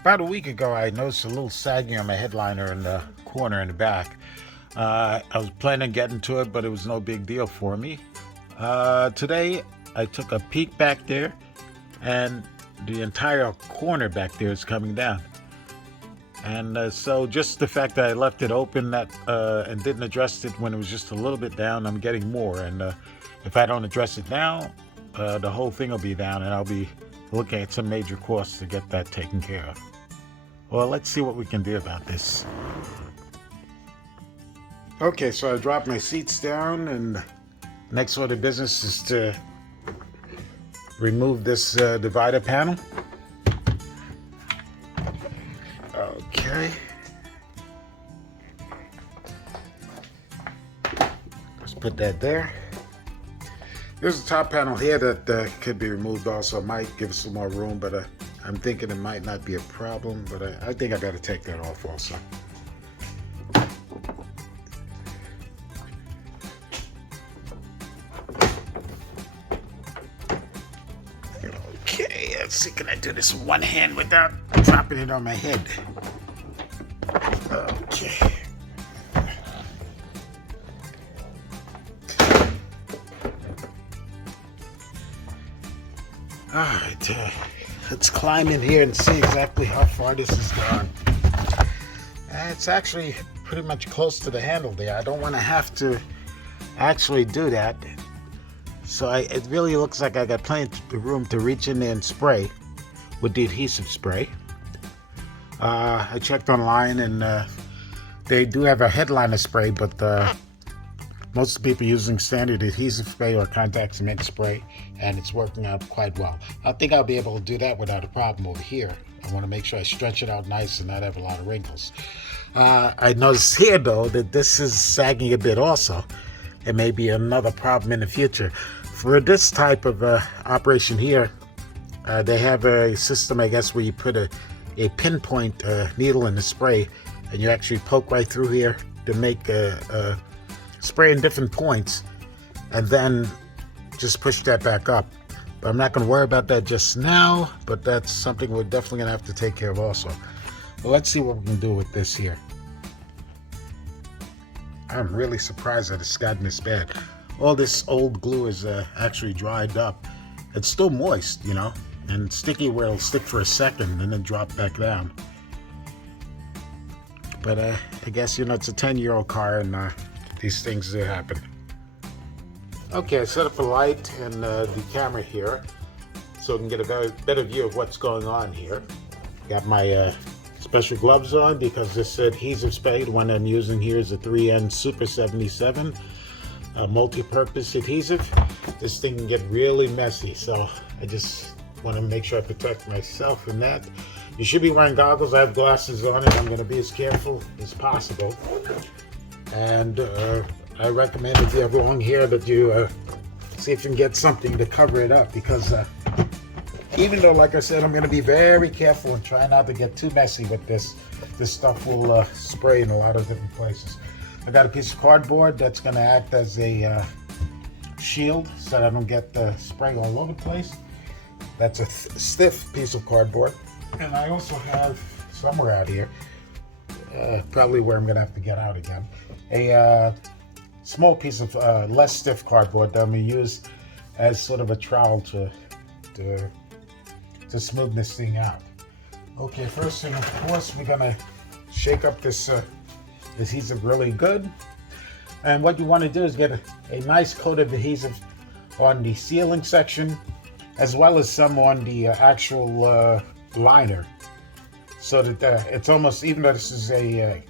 About a week ago, I noticed a little sagging on my headliner in the corner in the back. I was planning on getting to it, but it was no big deal for me. Today, I took a peek back there, and the entire corner back there is coming down. And so, just the fact that I left it open and didn't address it when it was just a little bit down, I'm getting more. And if I don't address it now, the whole thing will be down, and I'll be looking at some major costs to get that taken care of. Well, let's see what we can do about this. Okay, so I dropped my seats down, and next order of business is to remove this divider panel. Okay. Let's put that there. There's a top panel here that could be removed also. It might give us some more room, but I'm thinking it might not be a problem, but I think I got to take that off also. Okay, let's see, can I do this with one hand without dropping it on my head? Okay. All right, let's climb in here and see exactly how far this has gone. It's actually pretty much close to the handle there. I don't want to have to actually do that. So it really looks like I got plenty of room to reach in there and spray with the adhesive spray. I checked online, and they do have a headliner spray, but most people using standard adhesive spray or contact cement spray, and it's working out quite well. I think I'll be able to do that without a problem over here. I want to make sure I stretch it out nice and not have a lot of wrinkles. I noticed here, though, that this is sagging a bit also. It may be another problem in the future. For this type of operation here, they have a system, I guess, where you put a pinpoint needle in the spray, and you actually poke right through here to make a spray in different points, and then just push that back up. But I'm not going to worry about that just now, but that's something we're definitely going to have to take care of also. But let's see what we can do with this here. I'm really surprised that it's gotten this bad. All this old glue is actually dried up. It's still moist, you know, and sticky where it'll stick for a second and then drop back down. But I guess, you know, it's a 10-year-old car, and these things happen. Okay, I set up a light and the camera here so we can get a better view of what's going on here. Got my special gloves on because this adhesive spray, the one I'm using here, is a 3N Super 77 multi-purpose adhesive. This thing can get really messy, so I just want to make sure I protect myself from that. You should be wearing goggles. I have glasses on, and I'm going to be as careful as possible. And I recommend, if you have long hair, that you see if you can get something to cover it up, because even though, like I said, I'm going to be very careful and try not to get too messy with this, this stuff will spray in a lot of different places. I got a piece of cardboard that's going to act as a shield so that I don't get the spray all over the place. That's a stiff piece of cardboard. And I also have, somewhere out here, probably where I'm going to have to get out again, a small piece of less stiff cardboard that I'm going to use as sort of a trowel to smooth this thing out. Okay, first thing, of course, we're going to shake up this adhesive really good. And what you want to do is get a nice coat of adhesive on the sealing section, as well as some on the actual liner, so that it's almost, even though this is a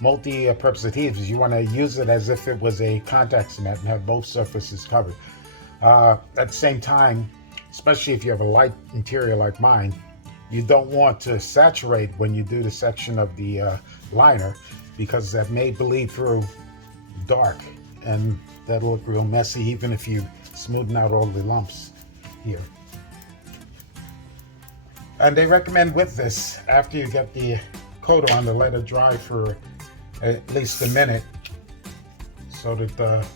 multi-purpose adhesive, you want to use it as if it was a contact cement and have both surfaces covered. At the same time, especially if you have a light interior like mine, you don't want to saturate when you do the section of the liner, because that may bleed through dark, and that'll look real messy even if you smoothen out all the lumps here. And they recommend with this, after you get the coat on, to let it dry for at least a minute so that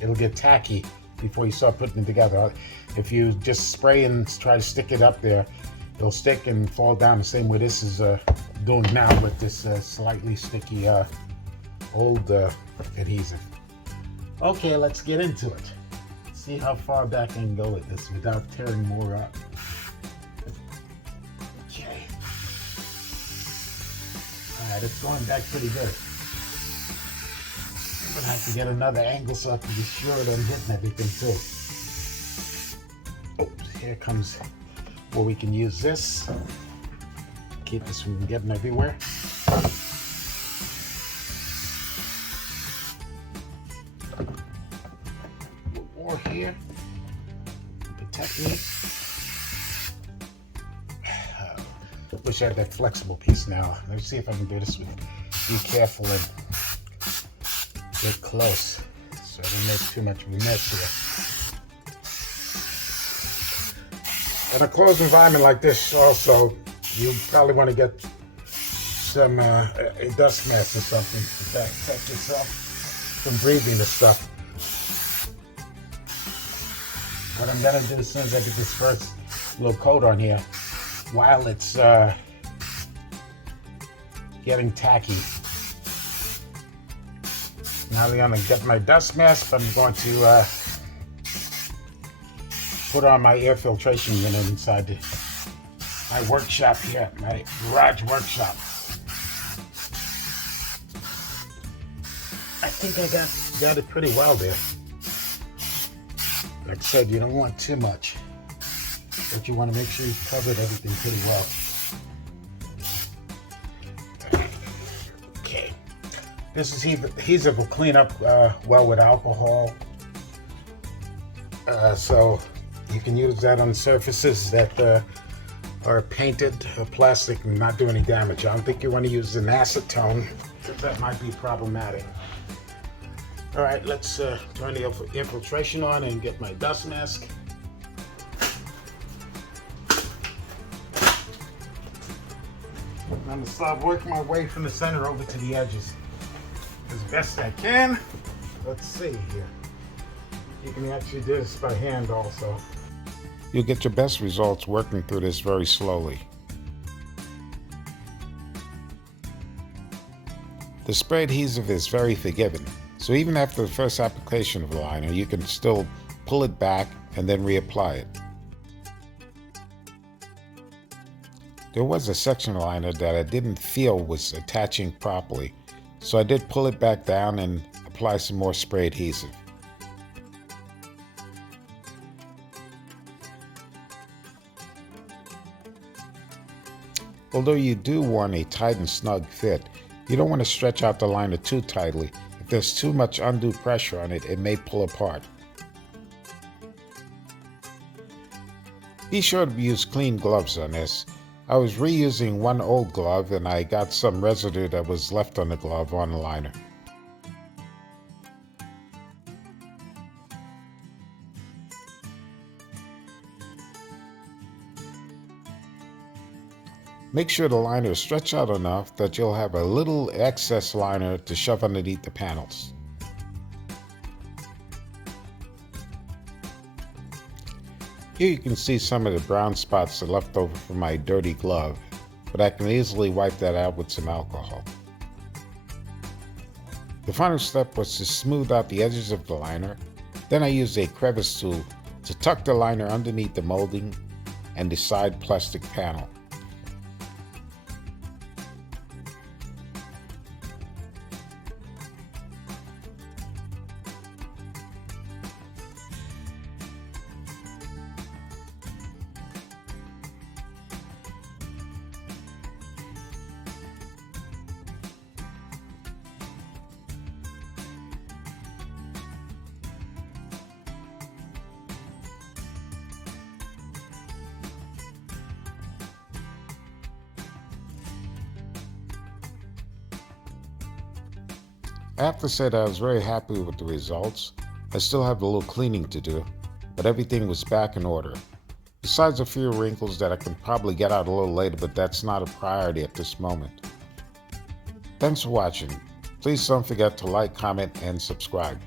it'll get tacky before you start putting it together. If you just spray and try to stick it up there, They'll stick and fall down the same way this is doing now with this slightly sticky old adhesive. Okay, let's get into it. See how far back I can go with this without tearing more up. Okay. Alright, it's going back pretty good. I'm gonna have to get another angle so I can be sure that I'm hitting everything too. Oh, here comes where we can use this. Keep this from getting everywhere. More here. Protect me. Wish I had that flexible piece now. Let's see if I can do this with. Be careful and get close so I don't make too much of a mess here. In a closed environment like this also, you probably want to get some a dust mask or something to protect yourself from breathing the stuff. What I'm gonna do as soon as I get this first little coat on here, while it's getting tacky, now I'm gonna get my dust mask. I'm going to put on my air filtration unit inside my workshop here, my garage workshop. I think I got it pretty well there. Like I said, you don't want too much, but you want to make sure you've covered everything pretty well. Okay, this adhesive will clean up well with alcohol, so you can use that on surfaces that are painted or plastic and not do any damage. I don't think you want to use an acetone because that might be problematic. All right, let's turn the infiltration on and get my dust mask. I'm gonna start working my way from the center over to the edges as best I can. Let's see here. You can actually do this by hand also. You'll get your best results working through this very slowly. The spray adhesive is very forgiving, so even after the first application of the liner, you can still pull it back and then reapply it. There was a section liner that I didn't feel was attaching properly, so I did pull it back down and apply some more spray adhesive. Although you do want a tight and snug fit, you don't want to stretch out the liner too tightly. If there's too much undue pressure on it, it may pull apart. Be sure to use clean gloves on this. I was reusing one old glove and I got some residue that was left on the glove on the liner. Make sure the liner is stretched out enough that you'll have a little excess liner to shove underneath the panels. Here you can see some of the brown spots that are left over from my dirty glove, but I can easily wipe that out with some alcohol. The final step was to smooth out the edges of the liner. Then I used a crevice tool to tuck the liner underneath the molding and the side plastic panel. I have to say that I was very happy with the results. I still have a little cleaning to do, but everything was back in order. Besides a few wrinkles that I can probably get out a little later, but that's not a priority at this moment. Thanks for watching. Please don't forget to like, comment, and subscribe.